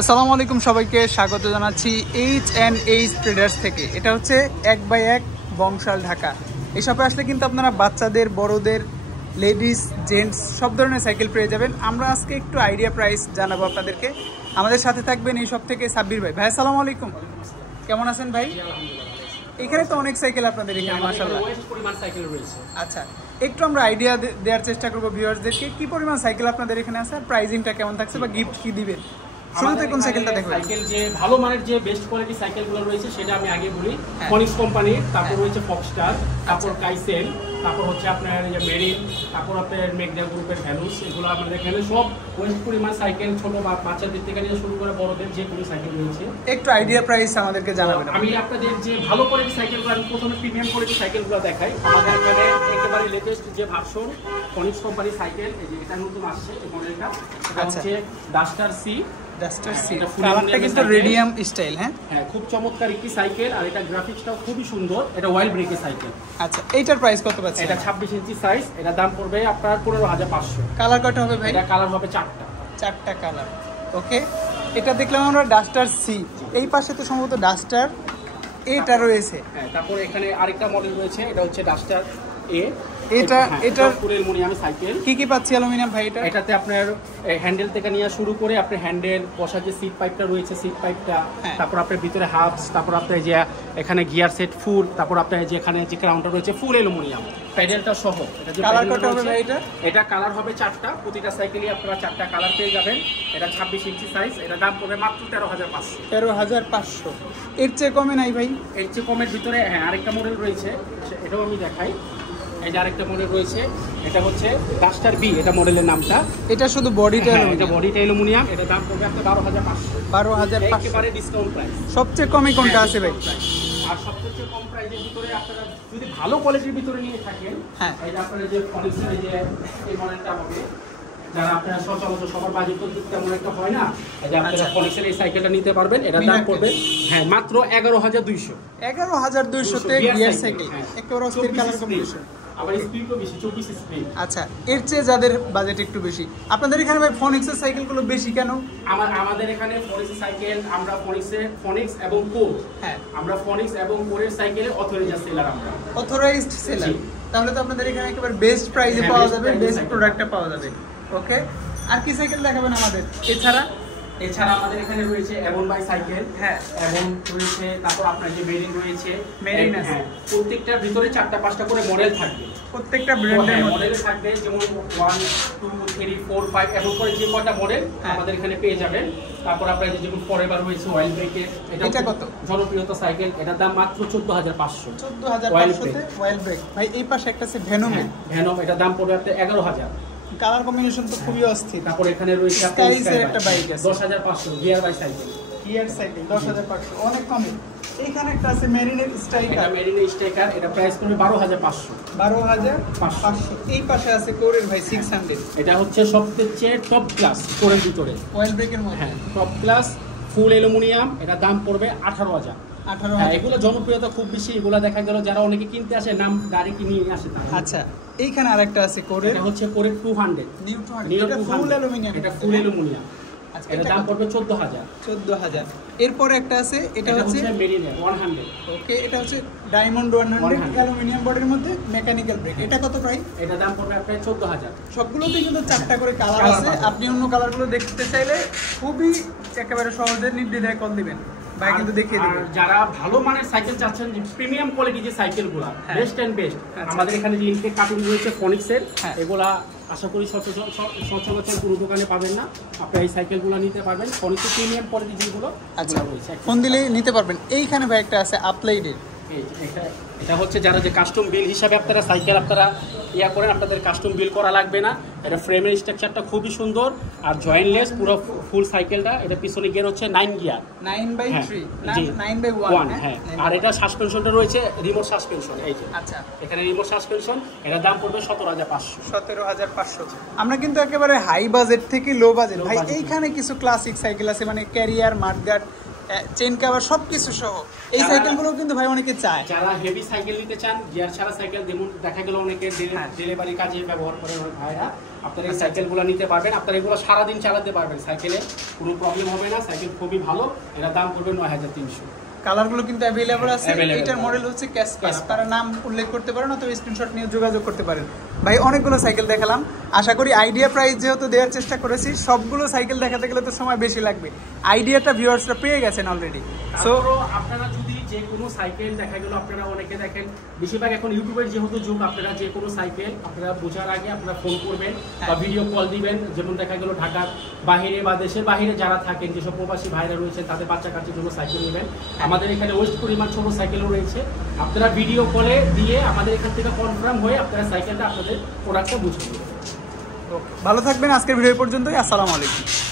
আসসালামু আলাইকুম, সবাইকে স্বাগত জানাচ্ছি H&H ট্রেডার্স থেকে। এটা হচ্ছে 1x1 বংশাল ঢাকা। এই শপে আসলে কিন্তু আপনারা বাচ্চাদের, বড়দের, লেডিস, জেন্টস সব ধরনের সাইকেল পেয়ে যাবেন। আমরা আজকে একটু আইডিয়া প্রাইস জানাবো আপনাদেরকে। আমাদের সাথে থাকবেন এই শপ থেকে সাব্বির ভাই। ভাই আসসালামু আলাইকুম, কেমন আছেন ভাই? এখানে তো অনেক সাইকেল আপনাদের এখানে মাশাআল্লাহ পরিমাণ সাইকেল রয়েছে। আচ্ছা, একটু আমরা আইডিয়া দেওয়ার চেষ্টা করবো ভিউয়ার্সদেরকে কি পরিমাণ সাইকেল আপনাদের এখানে আছে, আর প্রাইসিংটা কেমন থাকছে বা গিফট কি দিবেন। শুরুতে কোন সাইকেলটা দেখবেন? সাইকেল যে ভালো মানের যে বেস্ট কোয়ালিটি সাইকেলগুলো রয়েছে সেটা আমি আগে বলি। ফনিক্স কোম্পানির, তারপর রয়েছে ফক্সস্টার, তারপর কাইসেন, তারপর হচ্ছে আপনার যে মেরিন, তারপর আপনার মেগডা গ্রুপের ভ্যালুস। এগুলো আমাদের এখানে সব ওয়েস্ট পরিমাণ সাইকেল, ছোট বা বাচ্চাদের থেকে নিয়ে শুরু করে বড়দের যে কোনো সাইকেল রয়েছে। একটু আইডিয়া প্রাইস আমাদেরকে জানাবেন। আমি আপনাদের যে ভালো কোয়ালিটি সাইকেলগুলো, আমি প্রথমে প্রিমিয়াম কোয়ালিটি সাইকেলগুলো দেখাই। আমাদের এখানে একেবারে লেটেস্ট যে ভার্সন ফনিক্স কোম্পানির সাইকেল, এই যে এটা নতুন আসছে এই মডেলটা, এটা হচ্ছে ডাস্টার সি। কালারটা কিন্তু রেডিয়াম স্টাইল। হ্যাঁ, খুব চমৎকার একটি সাইকেল, আর এটা গ্রাফিক্সটাও খুবই সুন্দর। এটা ওয়াইল্ড ব্রেকের সাইকেল। আচ্ছা, এইটার প্রাইস কত পাচ্ছেন? এটা 26 ইঞ্চি সাইজ, এটা দাম পড়বে আপনার 15500। কালার কয়টা হবে ভাই? এটা কালার হবে চারটা কালার। ওকে, এটা দেখলাম আমরা ডাস্টার সি। এই পাশে তো সম্ভবত ডাস্টার এটা রয়েছে। হ্যাঁ, তারপর এখানে আরেকটা মডেল রয়েছে, এটা হচ্ছে ডাস্টার এ। এটা পুরো অ্যালুমিনিয়াম সাইকেল। কি পাচ্ছি অ্যালুমিনিয়াম ভাই? এটাতে আপনার হ্যান্ডেল থেকে নিয়ে শুরু করে আপনার হ্যান্ডেল বসার যে সিট পাইপটা রয়েছে, সিট পাইপটা, তারপর আপনার ভিতরে হাবস, তারপর আপনার যে এখানে গিয়ার সেট ফুল, তারপর আপনার যে এখানে যে ক্রাউনটা রয়েছে ফুল অ্যালুমিনিয়াম, প্যাডেলটা সহ। কালার কত হবে ভাই? এটা কালার হবে 4টা। প্রতিটা সাইকেলই আপনারা 4টা কালার পেয়ে যাবেন। এটা 26 ইঞ্চি সাইজ, এটা দাম পড়বে মাত্র 13500। 13500। এর চেয়ে কমে নাই ভাই? এর চেয়ে কমের ভিতরে আরেকটা মডেল রয়েছে, এটাও আমি দেখাই। এই যে আরেকটা মডেল রয়েছে, এটা হচ্ছে ডাস্টার বি, এটা মডেলের নামটা। এটা শুধু বডিটা অ্যালুমিনিয়াম, এটা দাম পড়বে আপনার 12500। 12500 একেবারে ডিসকাউন্ট প্রাইস। সবচেয়ে কমে কোনটা আছে ভাই? আর সবচেয়ে কম প্রাইসের ভিতরে আপনারা যদি ভালো কোয়ালিটির ভিতরে নিয়ে থাকেন, এই যে আপনারা যে ফনিক্সের যে এই মডেলটা হবে, যারা আপনারা সচরাচর সবার বাজেট তো তেমন একটা হয় না, এই যে আপনারা ফনিক্সের এই সাইকেলটা নিতে পারবেন। এটা দাম পড়বে মাত্র 11200। 11200 তে গিয়ার সাইকেল, একেবারে অস্থির কালার কম্বিনেশন। আবার স্পিডও বেশি, 24 স্পিড। আচ্ছা, এর চেয়ে যাদের বাজেট একটু বেশি, আপনাদের এখানে ভাই ফনিক্সের সাইকেলগুলো বেশি কেন? আমাদের এখানে ফনিক্সের সাইকেল, আমরা ফনিক্স এবং কোর, আমরা ফনিক্স এবং কোরের সাইকেলের অথরাইজড সেলার। আমরা অথরাইজড সেলার, তাহলে তো আপনাদের এখানে একেবারে বেস্ট প্রাইসে পাওয়া যাবে, বেস্ট প্রোডাক্টটা পাওয়া যাবে। ওকে, আর কি সাইকেল দেখাবেন আমাদের? এছাড়া আমাদের এখানে রয়েছে এভন বাই সাইকেল, এভন রয়েছে, তারপর আপনার যে মেরিন রয়েছে, মেরিন আছে। প্রত্যেকটার ভিতরে 4টা-5টা করে মডেল থাকবে, প্রত্যেকটা ব্র্যান্ডের মডেল থাকবে, যেমন 1 2 3 4 5 এরকম করে যে কয়টা মডেল আমাদের এখানে পেয়ে যাবেন। তারপর আপনার যেমন ফরএভার রয়েছে ওয়াইল্ড ব্রেকের, এটা কত জনপ্রিয়তা সাইকেল, এটার দাম মাত্র 14500। 14500 তে ওয়াইল্ড ব্রেক। ভাই এই পাশে একটা আছে ভেনম, এটার দাম পড়বে আপনার 11000। কালার কম্বিনেশন তো খুবই অস্থির। তারপর এখানে রয়েছে স্কাইসের একটা বাইক আছে 10500 গিয়ার বাই সাইকেল। 10500 অনেক কমে। এইখানে একটা আছে মেরিনের স্ট্রাইকার, এটা মেরিনের স্ট্রাইকার, এটা প্রাইস পড়বে 12500। 12500। এই পাশে আছে কোরের ভাই 600, এটা হচ্ছে সবচেয়ে টপ ক্লাস কোরের ভিতরে, ওয়েল ব্রেকের মধ্যে টপ ক্লাস ফুল অ্যালুমিনিয়াম। এটা দাম পড়বে 18000। এগুলো জনপ্রিয়তা খুব বেশি, এগুলো দেখা গেল যারা অনেকে কিনতে আসে নাম ডাইরেক্ট নিয়ে আসে। আচ্ছা, এইখানে আরেকটা আছে কোরের, এটা হচ্ছে কোরের 200 নিউ 200, এটা ফুল অ্যালুমিনিয়াম। এটা ফুল অ্যালুমিনিয়াম, আচ্ছা এর দাম পড়বে 14000। এরপর একটা আছে, এটা হচ্ছে মেরিনের 100। ওকে, এটা হচ্ছে ডায়মন্ড 100 অ্যালুমিনিয়াম বডির মধ্যে মেকানিক্যাল ব্রেক। এটা কত প্রাইস? এটা দাম পড়বে আপনার 14000। সবগুলোতেই কিন্তু 4টা করে কালার আছে। আপনি অন্য কালারগুলো দেখতে চাইলে খুবই একেবারে সহজে নির্দ্বিধায় কল দিবেন, ভাই কিন্তু দেখিয়ে দিবেন। যারা ভালো মানের সাইকেল চাচ্ছেন, যে প্রিমিয়াম কোয়ালিটি যে সাইকেলগুলো, বেস্ট এন্ড বেস্ট, আমাদের এখানে যে ইনটেক কাটিং রয়েছে ফনিক্সের, এগুলা আশা করি সচরাচর কোনো দোকানে পাবেন না। আপনি এই সাইকেলগুলো নিতে পারবেন, ফনিক্সের প্রিমিয়াম কোয়ালিটি যেগুলো রয়েছে ফোন দিলেই নিতে পারবেন। এইখানে ভাই একটা আছে আপলাইডের, এটা হচ্ছে যারা যে কাস্টম বিল হিসাবে আপনারা সাইকেল আপনারা করেন, আপনাদের কাস্টম বিল করা লাগবে না। এটা ফ্রেমের স্ট্রাকচারটা খুবই সুন্দর আর জয়েন্টলেস পুরো ফুল সাইকেলটা। এটা পিছনে গিয়ার হচ্ছে 9 গিয়ার, 9/3 9/1। আর এটা সাসপেনশনটা রয়েছে রিমোট সাসপেনশন। এই যে আচ্ছা, এখানে রিমোট সাসপেনশন, এটার দাম পড়বে 17500। 17500। আমরা কিন্তু একেবারে হাই বাজেট থেকে লো বাজেট। ভাই এইখানে কিছু ক্লাসিক সাইকেল আছে, মানে ক্যারিয়ার, মাডগার্ড, চেন কভার সবকিছু সহ। এই সাইকেলগুলো কিন্তু ভাই অনেকে চায়, যারা হেভি সাইকেল নিতে চান, গিয়ার ছাড়া সাইকেল, যেমন দেখা গেল অনেকে ডেলিভারি কাজে ব্যবহার করে ভাইরা, আপনারা এই সাইকেলগুলো নিতে পারবেন। আপনারা এগুলো সারাদিন চালাতে পারবেন, সাইকেলে কোনো প্রবলেম হবে না। সাইকেল খুবই ভালো, এরা দাম পড়বে 9300। কালারগুলো কিন্তু অ্যাভেলেবল আছে। এটার মডেল হচ্ছে ক্যাসপার, তারা নাম উল্লেখ করতে পারেন অথবা স্ক্রিনশট নিয়ে যোগাযোগ করতে পারেন। ভাই অনেকগুলো সাইকেল দেখালাম, আশা করি আইডিয়া প্রাইস যেহেতু দেওয়ার চেষ্টা করেছি, সবগুলো সাইকেল দেখাতে গেলে তো সময় বেশি লাগবে। আইডিয়াটা ভিউয়ার্সরা পেয়ে গেছেন অলরেডি। সো আপনারা যদি যে কোনো সাইকেল দেখা গেল, আপনারা অনেকে দেখেন বেশিরভাগ এখন ইউটিউবের যেহেতু যুগ, আপনারা যে কোনো সাইকেল আপনারা বোঝার আগে আপনারা ফোন করবেন বা ভিডিও কল দিবেন। যেমন দেখা গেল ঢাকার বাহিরে বা দেশের বাহিরে যারা থাকেন, যেসব প্রবাসী ভাইরা রয়েছেন, তাদের বাচ্চা কাচ্চার জন্য সাইকেল নেবেন। আমাদের এখানে ওয়েস্ট পরিমাণ ছোট সাইকেলও রয়েছে, আপনারা ভিডিও কলে দিয়ে আমাদের এখান থেকে কনফার্ম হয়ে আপনারা সাইকেলটা আপনাদের প্রোডাক্টটা বুঝে নেবেন। ভালো থাকবেন, আজকের ভিডিও পর্যন্তই। আসসালামু আলাইকুম।